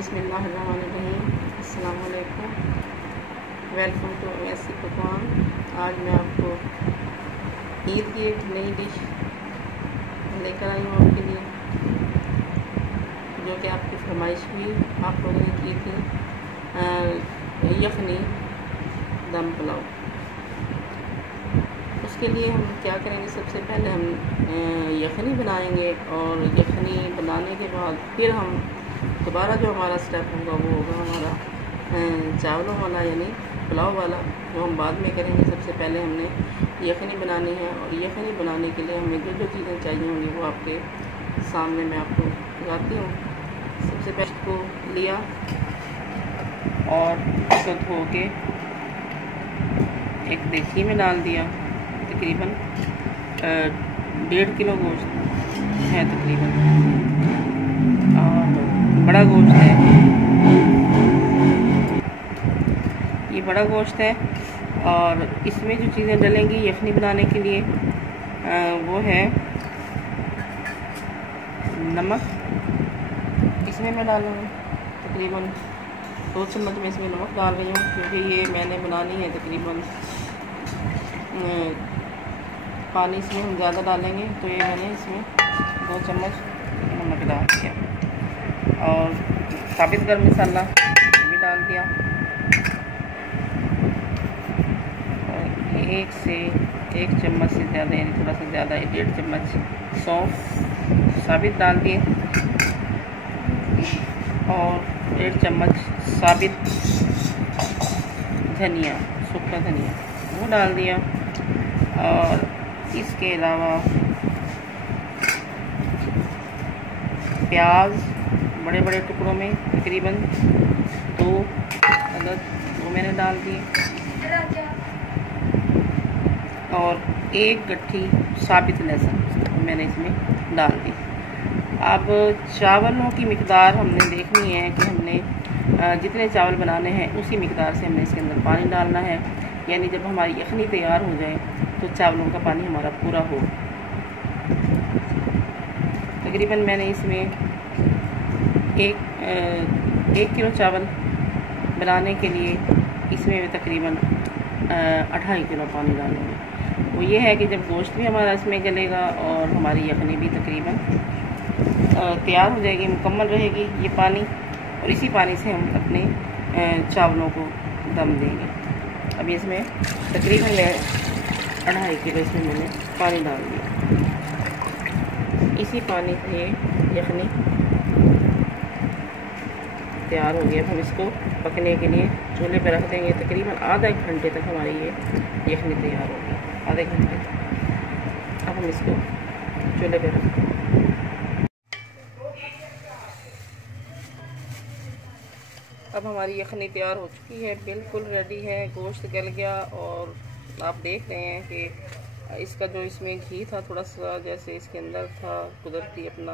बिस्मिल्लाहिर्रहमानिर्रहीम। अस्सलाम वालेकुम। वेलकम टू ऐसी पकवान। आज मैं आपको ईद की एक नई डिश लेकर आई हूँ आपके लिए, जो कि आपकी फरमाइश भी आप लोगों ने की थी, यखनी दम पुलाव। उसके लिए हम क्या करेंगे, सबसे पहले हम यखनी बनाएंगे और यखनी बनाने के बाद फिर हम दोबारा जो हमारा स्टेप होगा वो होगा हमारा चावलों वाला, यानी पुलाव वाला, जो हम बाद में करेंगे। सबसे पहले हमने यखनी बनानी है और यखनी बनाने के लिए हमें जो जो चीज़ें चाहिए होंगी वो आपके सामने मैं आपको बताती हूँ। सबसे पहले को लिया और उसको धो के एक देगची में डाल दिया। तकरीबन 1.5 किलो गोश्त है तकरीबन, और बड़ा गोश्त है, ये बड़ा गोश्त है। और इसमें जो चीज़ें डलेंगी यखनी बनाने के लिए वो है नमक। इसमें मैं डालूँगी तकरीबन 2 चम्मच में इसमें नमक डाल रही हूँ, क्योंकि ये मैंने बनानी है तकरीबन पानी इसमें हम ज़्यादा डालेंगे, तो ये मैंने इसमें 2 चम्मच नमक डाल दिया। और साबित गर्म मसाला भी डाल दिया, और 1 से 1 चम्मच से ज़्यादा, यानी थोड़ा सा ज़्यादा 1.5 चम्मच सौंफ साबित डाल दिए, और 1.5 चम्मच साबित धनिया, सूखा धनिया, वो डाल दिया। और इसके अलावा प्याज बड़े बड़े टुकड़ों में तकरीबन 2 अदद वो मैंने डाल दिए, और 1 गट्ठी साबित लहसुन मैंने इसमें डाल दी। अब चावलों की मिकदार हमने देखनी है कि हमने जितने चावल बनाने हैं उसी मिकदार से हमने इसके अंदर पानी डालना है, यानी जब हमारी यखनी तैयार हो जाए तो चावलों का पानी हमारा पूरा हो। तकरीबन मैंने इसमें 1 किलो चावल बनाने के लिए इसमें तकरीबन 2.5 किलो पानी डालूँगी। वो ये है कि जब गोश्त भी हमारा इसमें गलेगा और हमारी यखनी भी तकरीबन तैयार हो जाएगी, मुकम्मल रहेगी ये पानी, और इसी पानी से हम अपने चावलों को दम देंगे। अभी इसमें तकरीबन 2.5 किलो इसमें मैंने पानी डाल दिया। इसी पानी से यखनी तैयार हो गया। अब हम इसको पकने के लिए चूल्हे पर रख देंगे। तकरीबन आधा 1 घंटे तक हमारी ये यखनी तैयार होगी, आधे घंटे तक। अब हम इसको चूल्हे पर रख देंगे। अब हमारी यखनी तैयार हो चुकी है, बिल्कुल रेडी है, गोश्त गल गया, और आप देख रहे हैं कि इसका जो इसमें घी था थोड़ा सा जैसे इसके अंदर था कुदरती अपना,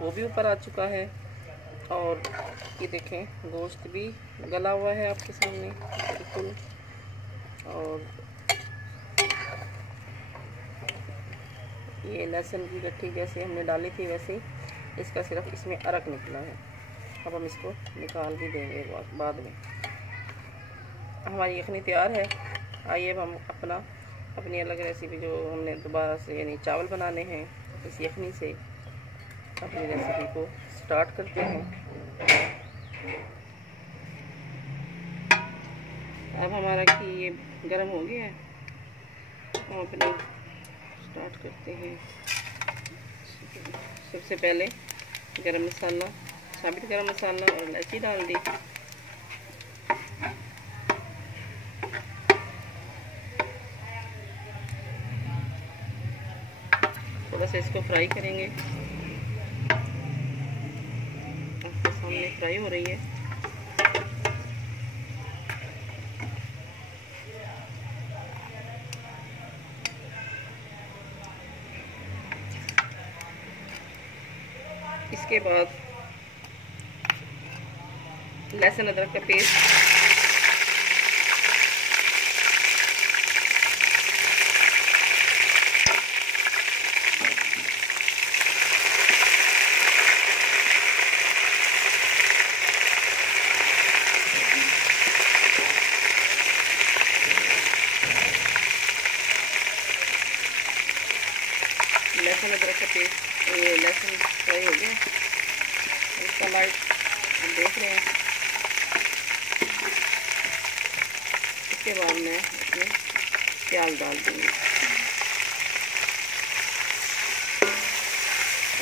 वो भी ऊपर आ चुका है। और ये देखें गोश्त भी गला हुआ है आपके सामने बिल्कुल। और ये लहसुन की गट्ठी जैसे हमने डाली थी वैसे इसका सिर्फ इसमें अरक निकला है। अब हम इसको निकाल भी देंगे बाद में। हमारी यखनी तैयार है। आइए अब हम अपनी अलग रेसिपी जो हमने दोबारा से यानी चावल बनाने हैं इस यखनी से, अपनी रेसिपी को स्टार्ट करते हैं। अब हमारा घी ये गर्म हो गया है, हम अपने स्टार्ट करते हैं। सबसे पहले गरम मसाला, साबित गरम मसाला और इलायची डाल दी। थोड़ा सा इसको फ्राई करेंगे, आपके सामने फ्राई हो रही है। इसके बाद लहसुन अदरक का पेस्ट, आप देख रहे हैं। इसके बाद मैं इसमें प्याज डाल दूँगी।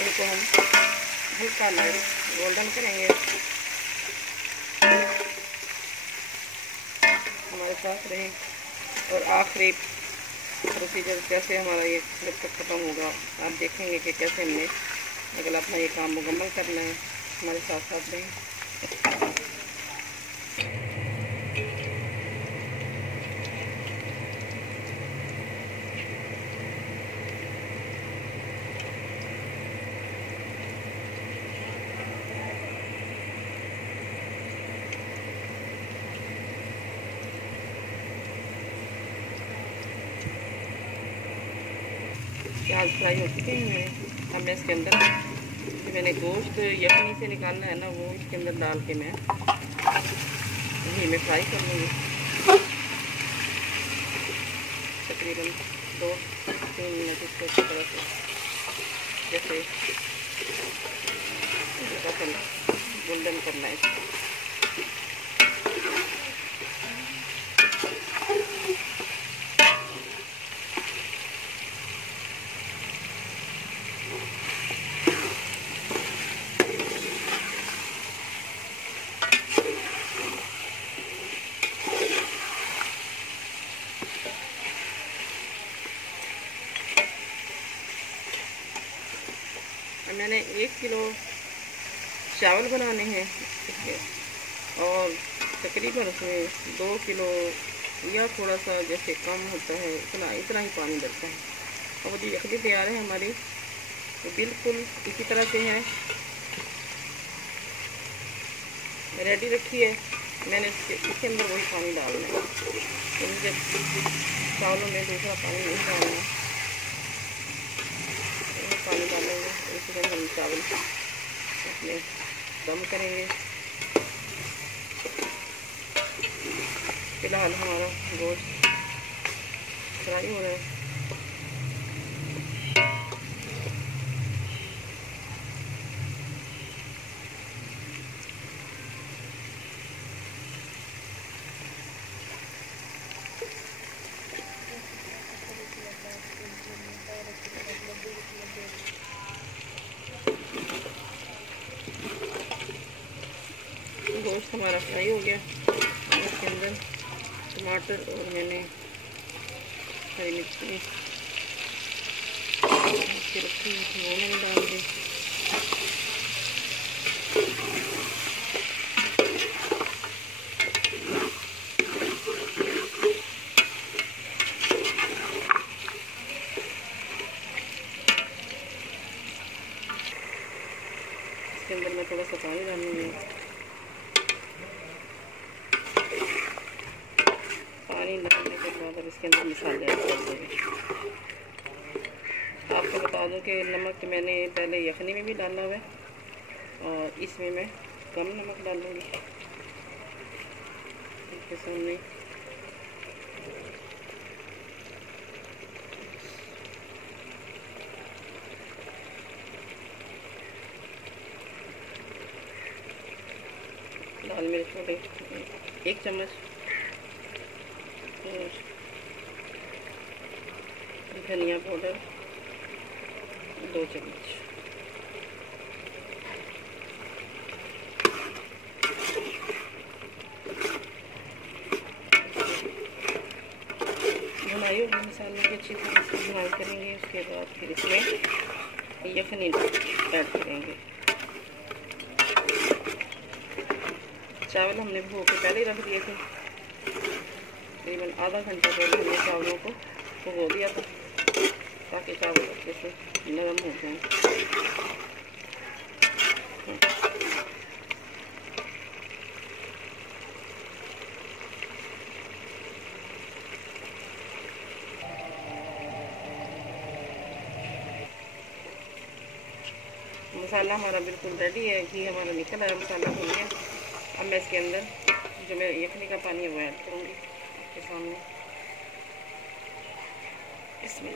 इनको हम हल्का लाइट गोल्डन करेंगे। हमारे साथ रहें और आखिरी प्रोसीजर कैसे हमारा ये जब तक ख़त्म होगा आप देखेंगे कि कैसे हमने अगर अपना ये काम मुकम्मल करना है। हमारे साथ साथ रहें। प्याज फ्राई हो चुके हैं। अब मैं इसके अंदर जो मैंने गोश्त यखनी से निकालना है ना, वो इसके अंदर डाल के मैं घी में फ्राई कर लूँगी। तकरीबन 2-3 मिनट इसको अच्छी तरह से जैसे गोल्डन करना है इसको। मैंने 1 किलो चावल बनाने हैं और तकरीबन उसमें 2 किलो या थोड़ा सा जैसे कम होता है इतना ही पानी डलता है। और वो जो यखनी तैयार है हमारी तो बिल्कुल इसी तरह से है, रेडी रखी है। मैंने इसके अंदर वही पानी डालना है, तो मुझे चावलों में दूसरा पानी नहीं डालना है। पानी डालेंगे इसके अंदर हम चावल अपने दम करेंगे। फिलहाल हमारा गोश्त फ्राई हो रहा है। गोश्त हमारा फ्राई हो गया। इसके अंदर टमाटर और मैंने हरी मिर्ची रखी वो मैंने डाल दी। इसके अंदर मैं थोड़ा सा पानी डालूंगी। पानी डालने के बाद अब इसके अंदर मसाले ऐड कर देंगे। आपको बता दूं कि नमक मैंने पहले यखनी में भी डाला हुआ है और इसमें मैं कम नमक डालूंगी। इसके सामने लाल मिर्च पाउडर 1 चम्मच, धनिया पाउडर 2 चम्मच, भुनाई होगी मसालों की अच्छी तरह से भुनाई करेंगे। उसके बाद फिर इसमें यखनी ऐड करेंगे। चावल हमने भगो के पहले ही रख दिए थे, तकरीबन आधा घंटा पहले हमने चावलों को भगो दिया था ताकि चावल अच्छे से नरम हो जाए। मसाला हमारा बिल्कुल रेडी है, घी हमारा निकल आया, मसाला भून गया। अब मैं इसके अंदर जो मैं यखनी का पानी है वो ऐड करूँगी आपके सामने। इसमें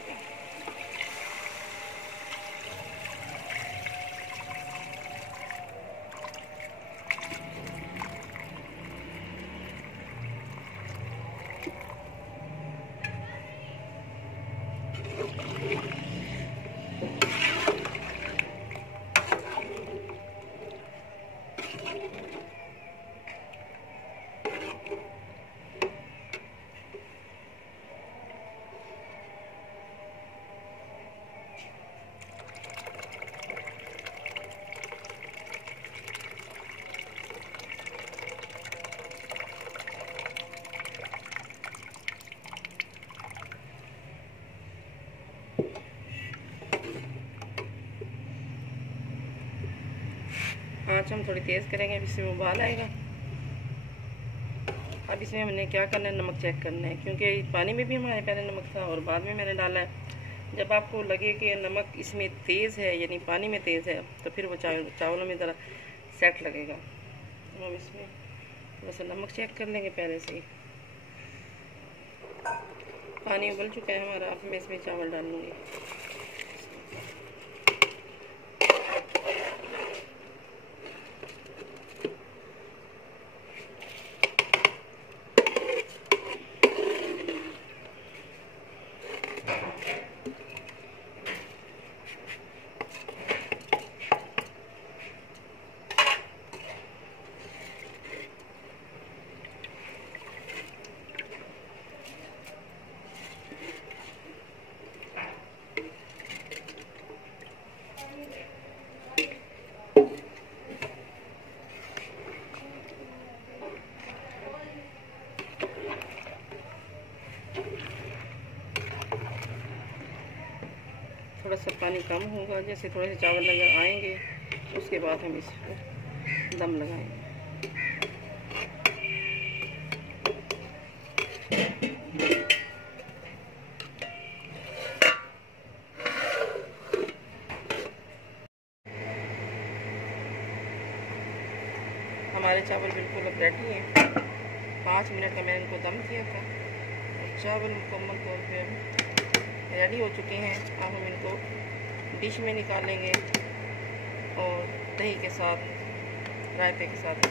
थोड़ी तेज़ करेंगे, इसमें उबाल आएगा। अब इसमें हमने क्या करना है, नमक चेक करना है, क्योंकि पानी में भी हमारे पहले नमक था और बाद में मैंने डाला है। जब आपको लगे कि नमक इसमें तेज़ है, यानी पानी में तेज़ है, तो फिर वो चावलों में ज़रा सेट लगेगा। तो हम इसमें थोड़ा सा नमक चेक कर लेंगे पहले से ही। पानी उबल चुका है हमारा, अब मैं इसमें चावल डाल लूँगी। थोड़ा सा पानी कम होगा, जैसे थोड़े से चावल नज़र आएंगे उसके बाद हम इसको दम लगाएंगे। हमारे चावल बिल्कुल अब रेडी हैं। 5 मिनट का मैंने इनको दम किया था और चावल मुकम्मल तौर पे रेडी हो चुके हैं। अब हम इनको डिश में निकालेंगे और दही के साथ, रायते के साथ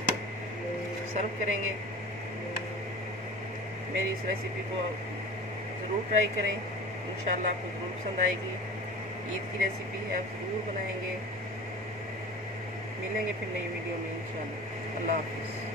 सर्व करेंगे। मेरी इस रेसिपी को ज़रूर ट्राई करें, इंशाल्लाह आपको ज़रूर पसंद आएगी। ईद की रेसिपी है, आप ज़रूर बनाएंगे। मिलेंगे फिर नई वीडियो में इंशाल्लाह। अल्लाह हाफ़िज़।